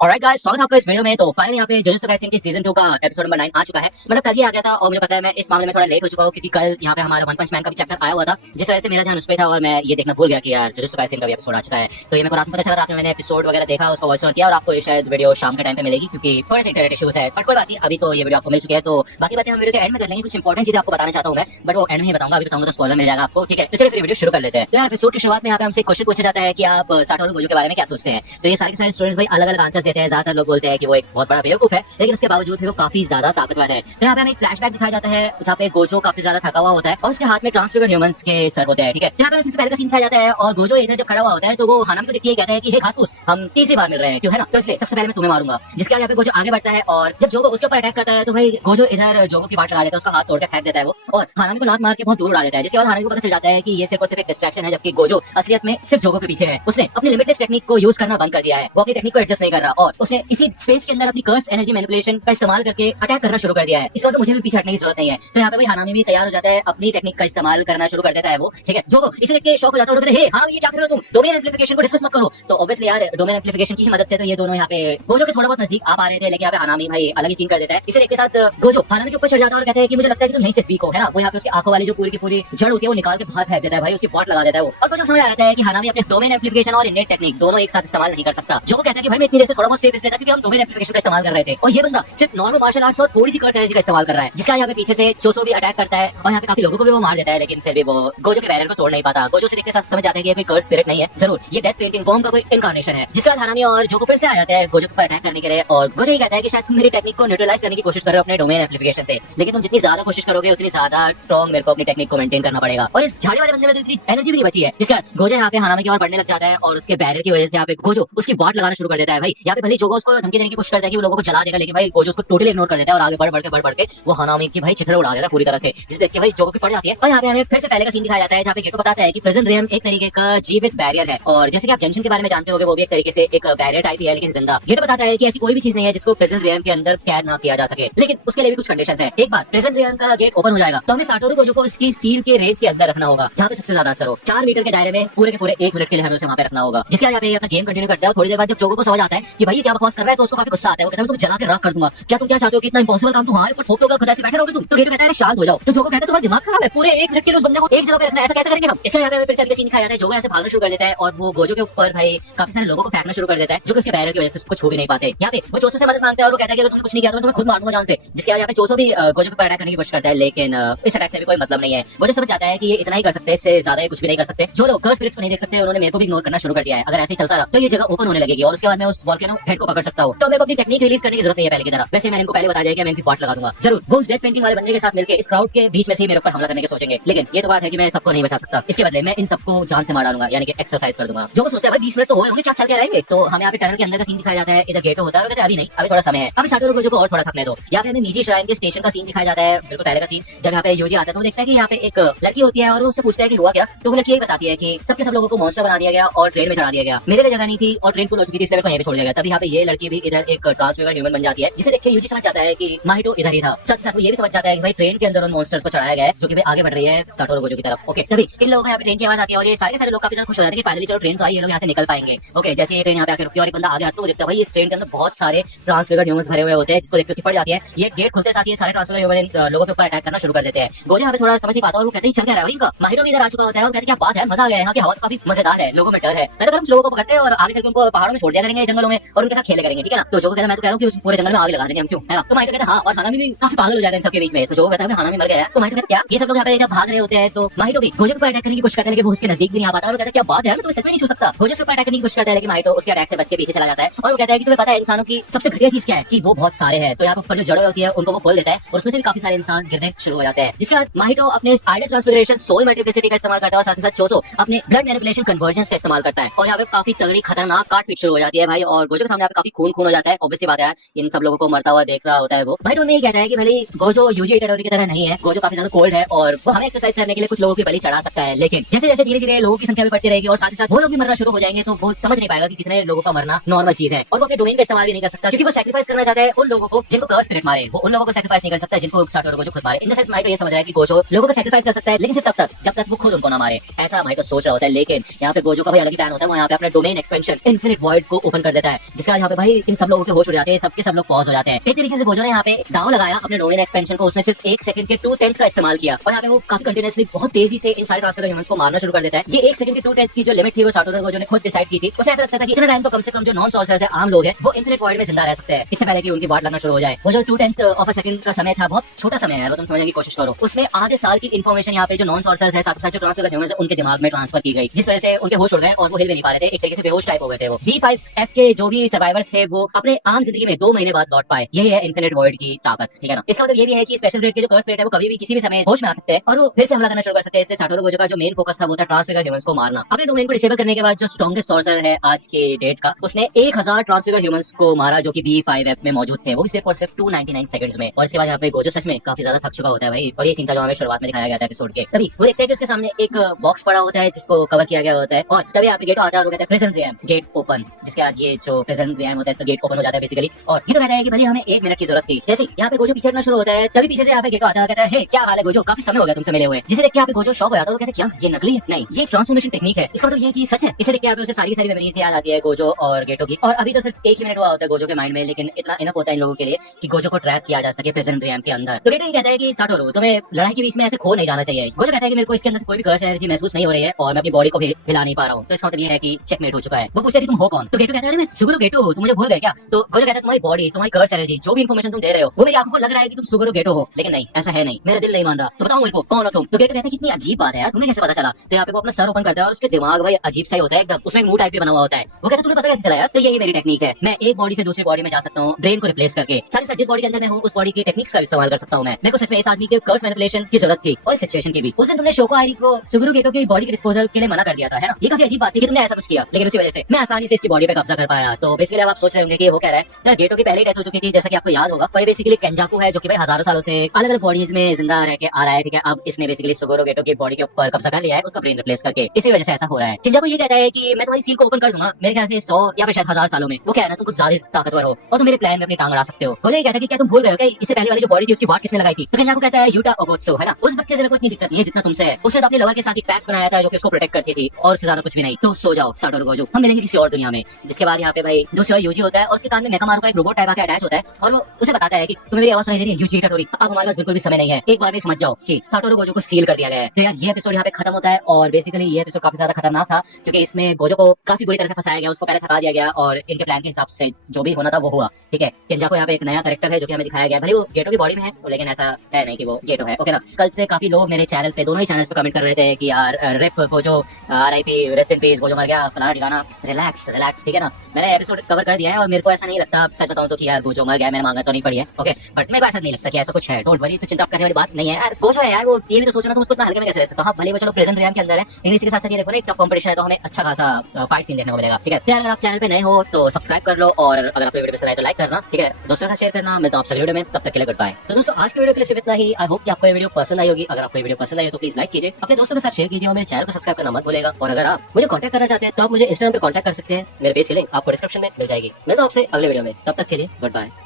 Alright guys, स्वागत है आपका इस वीडियो में। तो फाइनली यहाँ पे जुजुत्सु काइसेन की सीजन 2 का एपिसोड नंबर 9 आ चुका है। मतलब कल ही आ गया था और मुझे पता है मैं इस मामले में थोड़ा लेट हो चुका हूँ क्योंकि कल यहाँ पे हमारा वन पंच मैन का भी चैप्टर आया हुआ था, जिस वजह से मेरा ध्यान उस पर था और मैं ये देखना भूल गया कि यार जुजुत्सु काइसेन का भी एपिसोड आ चुका है। तो ये मेरे को रात में पता चला, रात में मैंने एपिसोड वगैरह देखा, उसको वॉइस ओवर किया और आपको ये शायद वीडियो शाम के टाइम पे मिलेगी क्योंकि थोड़े से इंटरनेट इश्यूज है। बट कोई बात नहीं, अभी तो ये वीडियो आपको मिल चुकी है। तो बाकी बातें हम वीडियो के एंड में कर लेंगे। कुछ इंपॉर्टेंट चीजें आपको बताना चाहता हूँ मैं, बट वो एंड में ही बताऊंगा। अभी बताऊंगा तो स्पॉइलर मिल जाएगा आपको, ठीक है। तो चलिए फिर वीडियो शुरू कर लेते हैं। तो यार एपिसोड की शुरुआत में यहाँ पे हमसे क्वेश्चन पूछा जाता है कि आप साटोरू गोजो के बारे में क्या सोचते हैं। तो ये सारे के सारे स्टूडेंट्स भाई अलग अलग आंसर्स देते हैं। ज्यादातर लोग बोलते हैं कि वो एक बहुत बड़ा बेवकूफ है, लेकिन उसके बावजूद भी वो काफी ज्यादा ताकतवर है। तो यहाँ पे हमें एक फ्लैशबैक दिखाया जाता है जहाँ पे गोजो काफी ज्यादा थका हुआ होता है और उसके हाथ में ट्रांसफिगर्ड ह्यूमंस के सर होते हैं, ठीक है। यहाँ पे फिर से पहले का सीन दिखाया जाता है और गोजो इधर जब खड़ा हुआ होता है तो वो हानामी को देखती है, कहता है कि हे घासफूस, हम तीसरी बार मिल रहे हैं क्यों, है ना, तो इसलिए सबसे पहले मैं तुम्हें मारूंगा। जिसके बाद यहाँ पे गोजो आगे बढ़ता है और जब जोगो उसके ऊपर अटैक करता है तो भाई गोजो इधर जोगो की बात लगा देता है, उसका हाथ तोड़ के फेंक देता है वो और हानामी को लात मार के बहुत दूर उड़ा देता है। जिसके बाद हानामी को पता चल जाता है कि ये सिर्फ और सिर्फ एक डिस्ट्रैक्शन है, जबकि गोजो असलियत में सिर्फ जोगो के पीछे है। उसने अपनी लिमिटलेस टेक्निक को यूज करना बंद कर दिया है, वो अपनी टेक्निक को एडजस्ट नहीं कर रहा और उसने इसी स्पेस के अंदर अपनी कर्स एनर्जी मैनिपुलेशन का इस्तेमाल करके अटैक करना शुरू कर दिया है। इसका तो मुझे भी पीछे हटने की जरूरत नहीं है। तो यहाँ पे भाई हानामी भी तैयार हो जाता है, अपनी टेक्निक का इस्तेमाल करना शुरू कर देता है वो, ठीक है। जोगो इसे देख के शॉक हो जाता है और कहते हैं, हे हानामी ये क्या कर रहे हो तुम, डोमेन एम्प्लीफिकेशन को डिस्कस मत करो। तो ऑब्वियसली यार डोमेन एम्प्लीफिकेशन की ही मदद से तो ये दोनों यहाँ पे गोजो के थोड़ा बहुत नजदीक आ पा रहे थे, लेकिन यहाँ पे हानामी भाई अलग ही सीन कर देता है। इसे देखते साथ गोजो हानामी के ऊपर चढ़ जाता है और कहता है कि मुझे लगता है कि तुम यहीं से वीक हो, है ना। वो यहाँ पे उसकी आंखों वाली जो पूरी की पूरी जड़ होती है वो निकाल के बाहर फेंक देता है भाई, उसकी पॉट लगा देता है वो। और गोजो समझ आ जाता है कि हानामी अपने डोमेन एम्प्लीफिकेशन और इनेट टेक्निक दोनों एक साथ इस्तेमाल नहीं कर सकता। जोगो कहता है कि भाई मैं इतनी देर से थोड़ा बहुत सेफ इसलिए था क्योंकि हम डोमेन एम्प्लीफिकेशन का इस्तेमाल कर रहे थे और ये बंदा सिर्फ नॉर्मल मार्शल आर्ट्स और थोड़ी सी कर्स एनर्जी का इस्तेमाल कर रहा है। जिसका यहाँ पे पीछे से चोसो भी अटैक करता है और यहाँ पे काफी लोगों को भी वो मार देता है, लेकिन फिर भी वो गोजो के बैरियर को तोड़ नहीं पाता। गोजो से देखते साथ समझ जाते हैं कि ये कोई कर्स स्पिरिट नहीं है, जरूर ये डेथ पेंटिंग फॉर्म का कोई इनकारनेशन है। जिसका हानामी और जोगो फिर से आ जाता है गोजो पर अटैक करने के लिए और गोजो ये कहता है कि शायद तुम मेरी टेक्निक को न्यूट्रलाइज करने की कोशिश कर रहे हो अपने डोमेन एम्प्लीफिकेशन से, लेकिन तुम जितनी ज्यादा कोशिश करोगे उतनी ज्यादा स्ट्रॉन्ग मेरे को अपनी टेक्निक को मेंटेन करना पड़ेगा। और इस झाड़ी वाले बंदे में तो इतनी एनर्जी भी नहीं बची है। जिसका गोजो यहाँ पे हानामी की ओर बढ़ने लग जाता है और उसके बैरियर की वजह से यहाँ पे गोजो उसकी वाट लगाना शुरू कर देता है भाई। यहाँ पे भले जोगो उसको धमकी देने की कोशिश करता है कि वो लोगों को जला देगा, लेकिन भाई गोजो उसको टोटली इग्नोर कर देता है और आगे बढ़ के वो हानामी की भाई चिथड़े उड़ा देता है पूरी तरह से, जिसे देख के भाई जोगो की पड़ जाती है। और यहाँ पे हमें फिर से पहले का सीन दिखाया जाता है जहाँ पे गेटो बताता है कि प्रिजन रियम एक तरीके का जीवित बैरियर है और जैसे कि आप जंक्शन के बारे में जानते होंगे वो भी एक तरीके से एक बैरियर टाइप ही है, लेकिन जिंदा। गेटो बताता है कि ऐसी कोई भी चीज नहीं है जिसको प्रिजन रियम के अंदर कैद ना किया जा सके, लेकिन उसके लिए भी कुछ कंडीशंस है। एक बार प्रिजन रियम का गेट ओपन हो जाएगा तो हमें साटोरू गोजो को उसकी सील के रेंज के अंदर रखना होगा जहाँ पे सबसे ज्यादा असर हो। 4 मीटर के दायरे में पूरे के पूरे 1 मिनट के लिए हमें उसे वहाँ पे रखना होगा। जिसके यहाँ पे अपना गेम कंटिन्यू करता है और थोड़ी देर बाद जब जोगो को समझ आता है कि भाई क्या बकवास कर रहा है तो उसको काफी गुस्सा आता है। वो कहता है तुम जला के राख कर दूंगा, क्या तुम क्या चाहते हो कि इतना इंपॉसिबल काम तुम्हारे ऊपर थोप दोगे, खुदा से बैठे रहोगे तुम। तो गेटो कहता है शांत हो जाओ। तो जोगो कहता है तुम्हारा दिमाग खराब है, पूरे 1 मिनट के लिए उस बंदे को एक जगह पे रखना है, ऐसा कैसे करेंगे हम। इसका यहाँ पे फिर से अगले सीन दिखाया जाता है, जोगो ऐसे भागना शुरू कर देता है और वो गोजो के ऊपर भाई काफी सारे लोगों को फेंकना शुरू कर देता है जो कि उसके बैरियर की वजह से उसको छू भी नहीं पाते। यहाँ पे वो चोसो से मदद मांगता है और वो कहता है कि अगर तुमने कुछ नहीं किया तो मैं तुम्हें खुद मार दूंगा जान से। जिसके बाद यहाँ पे चोसो भी गोजो के ऊपर अटैक करने की कोशिश करता है, लेकिन इस अटैक से भी कोई मतलब नहीं है। गोजो समझ जाता है कि ये इतना ही कर सकते हैं, इससे ज्यादा कुछ भी नहीं कर सकते। जो लोग कर्स स्पिरिट्स को नहीं देख सकते उन्होंने मेरे को भी इग्नोर करना शुरू कर दिया है। अगर ऐसे ही चलता रहा तो ये जगह ओपन होने लगेगी और उसके बाद मैं उस वॉल्केनो हेड को पकड़ सकता हूँ। तो मेरे को अपनी टेक्निक रिलीज करने की जरूरत नहीं है पहले की तरह। वैसे मैंने इनको पहले बता दिया कि मैं इनकी पॉट लगा दूंगा जरूर। वो उस डेथ पेंटिंग वाले बंदे के साथ मिलकर इस क्राउड के बीच में से मेरे ऊपर हमला करने के सोचेंगे, लेकिन ये तो बात है कि मैं सबको नहीं बचा सकता। इसके बदले मैं इन सबको जान से मार डालूंगा, यानी कि एक्सरसाइज कर दूंगा। जो सोचते हैं भाई 20 मिनट तो हुए होंगे, क्या चल के रहेंगे। तो हमें यहाँ पे टनल के अंदर का सीन दिखाया जाता है, इधर गेटो होता है और कहते हैं अभी नहीं, अभी थोड़ा समय है, अभी साटोरू गोजो को और थोड़ा थकने दो। यहाँ पे हमें नीजी श्राइन के स्टेशन का सीन दिखाया जाता है, बिल्कुल पहले का सीन। जब यहाँ पे यूजी आता है तो वो देखता है कि यहाँ पे एक लड़की होती है और उससे पूछता है कि हुआ क्या। तो वो लड़की ये बताती है कि सबके सब लोगों को मॉन्स्टर बना दिया गया और ट्रेन में चढ़ा दिया गया, मेरे लिए जगह नहीं थी और ट्रेन फुल हो चुकी थी इसलिए यहीं पे छोड़ दिया गया। तभी यहाँ पे ये लड़की भी इधर एक ट्रांसफिगर्ड ह्यूमन बन जाती है, जिसे देख के यूजी समझ जाता है कि माहितो इधर ही था। साथ साथ वो ये भी समझ जाता है कि भाई ट्रेन के अंदर उन मॉन्स्टर्स को चढ़ाया गया है जो कि आगे बढ़ रही है साटोरू गोजो की तरफ। ओके, तभी इन लोगों को यहाँ पे ट्रेन की आवाज आती है और ये सारे लोग काफी ज्यादा खुश हो जाते हैं कि फाइनली चलो ट्रेन तो आई, ये लोग यहाँ से निकल पाएंगे। ओके, जैसे ये ट्रेन यहाँ पे आके रुकती है और एक बंदा आगे आता है तो वो देखता है भाई इस ट्रेन के अंदर बहुत सारे ट्रांसफिगर्ड ह्यूमंस भरे हुए होते हैं, जिसको देख के उसकी पड़ जाती है। ये गेट खुलते साथ ही सारे ट्रांसफिगर्ड ह्यूमन लोगों के ऊपर अटैक करना शुरू कर देते हैं। गोजो यहाँ पे थोड़ा समझ नहीं पाता और वो कहते ही चल क्या रहा है इनका। माहितो भी इधर आ चुका होता है और कहते क्या बात है, मजा आ गया, यहाँ की हवा काफी मजेदार है, लोगों में डर है। मैं तो कुछ लोगों को पकड़ते हैं और आगे चल के उनको पहाड़ों में छोड़ दिया करेंगे, जंगलों में, और उनके साथ खेले करेंगे, ठीक है ना। तो जो कहता है मैं तो कह रहा हूँ कि उस पूरे जंगल में आग लगा देंगे हम, क्यों, है ना। तो माहितो कहता है हाँ, और हानामी भी काफी पागल हो जाएगा इन सबके बीच में। तो जो कहता है हानामी मर गया है। तो माहितो कहता है क्या, ये सब लोग यहाँ पे जब भाग रहे होते हैं तो माहितो भी गोजो के ऊपर अटैक करने की कोशिश करता है, लेकिन वो उसके नजदीक भी नहीं आ पाता और कहता है क्या बात है, मैं तुम्हें सच में नहीं छू सकता। गोजो के ऊपर अटैक करने की कोशिश करता है, लेकिन माहितो उसके अटैक से बच के पीछे चला जाता है और वो कहता है कि तुम्हें पता है इंसानों की सबसे घटिया चीज क्या है, कि वो बहुत सारे हैं। तो यहाँ पर जो जड़ें होती है उनको वो खोल देता है और उसमें से भी काफी सारे इंसान गिरने शुरू हो जाते हैं। जिसके बाद माहितो अपने आइडल ट्रांसफिगरेशन सोल मल्टीप्लिसिटी का इस्तेमाल करता है और साथ ही साथ चोसो अपने ब्लड मैनिपुलेशन कन्वर्जेंस का इस्तेमाल करता है और यहाँ पे काफी तगड़ी खतरनाक काटपीट शुरू हो जाती है भाई। और गोजो के सामने यहाँ पे काफी खून हो जाता है। ऑब्वियसली बात है, इन सब लोगों को मरता हुआ देख रहा होता है वो। माहितो नहीं कहता है कि भले गोजो यूजी इटाडोरी की तरह नहीं है, गोजो काफी ज्यादा कोल्ड है और वो हमें एक्सरसाइज करने के लिए कुछ लोगों की बलि चढ़ा सकता है, लेकिन जैसे जैसे धीरे धीरे लोगों की संख्या भी बढ़ती रहेगी और साथ ही साथ वो लोग भी मरना शुरू हो जाएंगे तो वो समझ नहीं पाएगा कि कितने लोगों का मरना नॉर्मल चीज है। और वो अपने डोमेन का इस्तेमाल भी नहीं कर सकता क्योंकि वो सैक्रिफाइस करना चाहता है उन लोगों को जिनको कर्स स्पिरिट मारे। वो उन लोगों को सैक्रिफाइस नहीं कर सकता जिनको साटोरू गोजो खुद मारे। इन द सेंस माहितो ये समझ रहा है कि गोजो लोगों को सैक्रिफाइस कर सकता है, लेकिन सिर्फ तब तक जब तक वो खुद उनको ना मारे, ऐसा माहितो सोच रहा होता है। लेकिन यहाँ पे गोजो का भी अलग ही प्लान होता है, वो यहाँ पे अपना डोमेन एक्सपेंशन इन्फिनिट वॉइड को ओपन कर देता है जिसके बाद यहाँ पे भाई इन सब लोगों के होश उड़ जाते हैं, सबके सब लोग पॉज हो जाते हैं। एक तरीके से गोजो ने यहाँ पे दाव लगाया अपने डोमेन एक्सपेंशन को, उसने सिर्फ 1 सेकंड के 2/10 का इस्तेमाल किया और यहाँ पे वो काफी कंटिन्यूअसली बहुत तेजी से इन सारे ट्रांसफर ह्यूमंस को मारना शुरू कर देता है। ये 1 सेकंड के 2/10 की जो लिमिट थी वो साटोरू गोजो ने खुद डिसाइड की थी। उसे ऐसा लगता था कि इतना टाइम तो कम से कम जो नॉन सॉर्सर्स है, आम लोग हैं, वो इन्फिनिट वॉइड में जिंदा रह सकते हैं इससे पहले कि उनकी वाट लगना शुरू हो जाए। वो जो 2/10 ऑफ अ सेकंड का समय था, बहुत छोटा समय है, वो तुम समझने की कोशिश करो। उसमें आधे साल की इन्फॉर्मेशन यहाँ पे जो नॉन सॉर्सर्स है, साथ साथ जो ट्रांसफर ह्यूमंस है, उनके दिमाग में ट्रांसफर की गई, जिस वजह से उनके होश उड़ गए और वो हिल भी नहीं पा रहे थे, एक तरीके से बेहोश टाइप हो गए थे। वो B5F के जो भी सर्वाइवर्स थे वो अपने आम जिंदगी में 2 महीने बाद लौट पाए। यही है इन्फिनिट वॉइड की ताकत, ठीक है ना। इसका मतलब ये भी है कि स्पेशल ग्रेड के जो कर्स प्लेट है वो कभी भी किसी भी समय होश में आ सकते हैं और वो फिर से हमला करना शुरू कर सकते हैं। इससे साटोरू गोजो का जो मेन फोकस था वो था ट्रांसफिगर ह्यूमंस को मारना। अपने डोमेन को डिसेबल करने के बाद जो स्ट्रॉन्गेस्ट सॉर्सर है आज के डेट का, उसने 1000 ट्रांसफिगर ह्यूमंस को मारा जो कि B5F में मौजूद थे, वो भी सिर्फ और सिर्फ 299 सेकंड्स में। और इसके बाद यहाँ पे गोजो सच में काफी ज्यादा थक चुका होता है भाई। और ये सीन था जो हमें शुरुआत में दिखाया गया था एपिसोड के। तभी वो देखते हैं कि उसके सामने एक बॉक्स पड़ा होता है जिसको कवर किया गया होता है और तभी यहाँ पे गेटो आता है और कहता है प्रिजन रियम गेट ओपन। जिसके बाद ये जो प्रिजन रियम होता है इसका गेट ओपन हो जाता है बेसिकली। और गेटो कहता है कि भाई हमें 1 मिनट की जरूरत थी। जैसे यहाँ पे गोजो पीछे हटना शुरू होता है तभी पीछे से यहाँ पे गेटो आता है, कहता है हे क्या हाल है गोजो, काफी समय हो गया तुमसे मिले हुए। जिसे देख के यहाँ पे गोजो शॉक हो जाता है और कहता है क्या ये नकली है? नहीं, ये ट्रांसफॉर्मेशन टेक्निक है। इसका मतलब ये कि सच है। इसे देख के यहाँ पे उसे सारी सारी मेमोरीज याद आती है गोजो और गेटो की। और अभी तो सिर्फ 1 ही मिनट हुआ होता है गोजो के माइंड में, लेकिन इतना इनफ होता है इन लोगों के लिए कि गोजो को ट्रैप किया जा सके प्रिजन रियम के अंदर। तो गेटो ये कहता है कि साटोरू तुम्हें लड़ाई के बीच में ऐसे खो नहीं जाना चाहिए। गोजो कहता है कि मेरे को इसके अंदर कोई भी कर्स एनर्जी महसूस नहीं हो रही है और मैं अपनी बॉडी को भी हिला नहीं पा रहा हूँ, तो इसका मतलब ये है कि चेकमेट हो चुका है। वो पूछते हैं कि तुम हो कौन? तो गेटो कहता है मैं सुगुरु गेटो हूँ, तुम मुझे भूल गए क्या? तो गोजो कहता है तुम्हारी बॉडी, तुम्हारी कर्स एनर्जी, जो भी इन्फॉर्मेशन तुम दे रहे हो वो मेरी आंखों को लग रहा है कि तुम सुगुरु गेटो हो, लेकिन नहीं, ऐसा है नहीं, मेरा दिल नहीं मान रहा। तो बताओ मेरे को कौन हो तुम? तो गेटो कहता है कितनी अजीब बात है यार, तुम्हें कैसे पता चला? तो यहाँ पे वो अपना सर ओपन करता है और उसके दिमाग भाई अजीब सा ही होता है एकदम, उसमें एक मुंह टाइप भी बना हुआ होता है। वो कहता है तुम्हें पता कैसे चला यार? तो यही मेरी टेक्निक है, मैं एक बॉडी से दूसरी बॉडी में जा सकता हूँ ब्रेन को रिप्लेस करके। साथ जिस बॉडी के अंदर मैं हूँ उस बॉडी की टेक्निक्स का इस्तेमाल कर सकता हूँ। मैं मेरे को सच में इस आदमी के कर्स मैनिपुलेशन की जरूरत थी और इस सिचुएशन की भी। उस दिन तुमने शोको आयरी को सुगुरु गेटो की बॉडी के डिस्पोजल के लिए मना कर दिया था, है ना? ये काफी अजीब बात थी कि तुमने ऐसा कुछ किया, लेकिन उसी वजह से मैं आसानी से इसकी बॉडी पे कब्जा कर पाया। तो बेसिकली अब आप सोच रहे होंगे कि वो कह रहा है तो गेटो की पहले डेथ हो चुकी थी जैसा कि आपको याद होगा। और बेसिकली केंजाकू है जो कि भाई हजारों सालों से अलग अलग बॉडीज में जिंदा रह के आ रहा है, ठीक है। अब इसने बेसिकली सुगुरु गेटो की बॉडी के ऊपर कब्जा कर लिया है उसका ब्रेन रिप्लेस करके, इसी वजह से ऐसा हो रहा है। केंजाकू ये कहता है कि मैं तुम्हारी सील को ओपन कर दूंगा मेरे ख्याल से 100 या फिर शायद 1000 सालों में। वो कह रहा है तुम कुछ ज्यादा ताकतवर हो और तुम मेरे प्लान में अपनी टांग अड़ा सकते हो। तो ये कहता है कि क्या तुम भूल गए हो कि इससे पहले वाली जो बॉडी थी उसकी वाट किसने लगाई थी? तो केंजाकू कहता है यूटा ओगोत्सु, है ना। उस बच्चे से मेरे को इतनी दिक्कत नहीं है जितना तुमसे है। उसने तो अपने लवर के साथ एक पैक्ट बनाया था जो कि उसको प्रोटेक्ट करती थी और उससे ज्यादा कुछ भी नहीं। तो सो जाओ साटोरू गोजो, हम मिलेंगे किसी और दुनिया में। जिसके बाद यहाँ पे भाई दूसरी ओर यूजी होता है और उसके कान में मेकामारू का एक रोबोट टाइप आके अटैच होता है और वो उसे बताता है कि तुम्हें मेरी आवाज सुनाई दे रही है यूजी इटाटोरी, अब हमारे पास बिल्कुल भी समय नहीं है, एक बार में समझ जाओ कि साटोरू गोजो को सील कर दिया गया है। तो यार ये एपिसोड यहाँ पे खत्म होता है और बेसिकली ये एपिसोड काफी ज्यादा खतरनाक था क्योंकि इसमें गोजो को काफी बुरी तरह से फंसाया गया, उसको पहले थका दिया गया और इनके प्लान के हिसाब से जो भी होना था वो हुआ, ठीक है। केंजाको यहाँ पे एक नया कैरेक्टर है जो कि हमें दिखाया गया, भले वो गेटो की बॉडी में है लेकिन ऐसा है नहीं कि वो गेटो है, ओके ना। कल से काफी लोग मेरे चैनल पे, दोनों ही चैनल्स पे कमेंट कर रहे थे कि यार rip Gojo RIP rest in peace Gojo मर गया फलाना ठिकाना। रिलैक्स रिलैक्स, ठीक है ना। मैंने एपिसोड कवर कर दिया है और मेरे को ऐसा नहीं लगता, सच बताऊं तो, कि यार गोजो मर गया, मैंने मांगा तो नहीं पड़ी है, ओके। बट मेरे को ऐसा नहीं लगता कि ऐसा कुछ है। डोंट वरी, तो चिंता करने वाली बात नहीं है यार। गोजो है यार, वो ये भी तो सोचना तुम उसको इतना हल्के में कैसे ले सकते हो। हाँ भले वो चलो प्रेजेंट रियम के अंदर है लेकिन इसी के साथ साथ ये देखो ना एक टफ कंपटीशन है तो हमें अच्छा खासा फाइट सीन देखने को मिलेगा, ठीक है। यार अगर आप चैनल पे नए हो तो सब्सक्राइब कर लो और अगर आपको वीडियो पसंद आए तो लाइक करना, ठीक है। दोस्तों के साथ शेयर करना। मिलता हूं आपसे अगली वीडियो में, तब तक के लिए गुड बाय। तो दोस्तों आज की वीडियो के लिए सिर्फ इतना ही। आई होप कि आपको ये वीडियो पसंद आई होगी। अगर आपको ये वीडियो पसंद आई हो तो प्लीज लाइक कीजिए, अपने दोस्तों के साथ शेयर कीजिए और मेरे चैनल को सब्सक्राइब करना मत भूलिएगा। और अगर आप मुझे कांटेक्ट करना चाहते हैं तो आप मुझे इंस्टाग्राम पे कांटेक्ट कर सकते हैं, मेरे पेज की लिंक आपको डिस्क्रिप्शन में मिल जाएगी। मिलता हूं आपसे अगले वीडियो में, तब तक के लिए गुड बाय।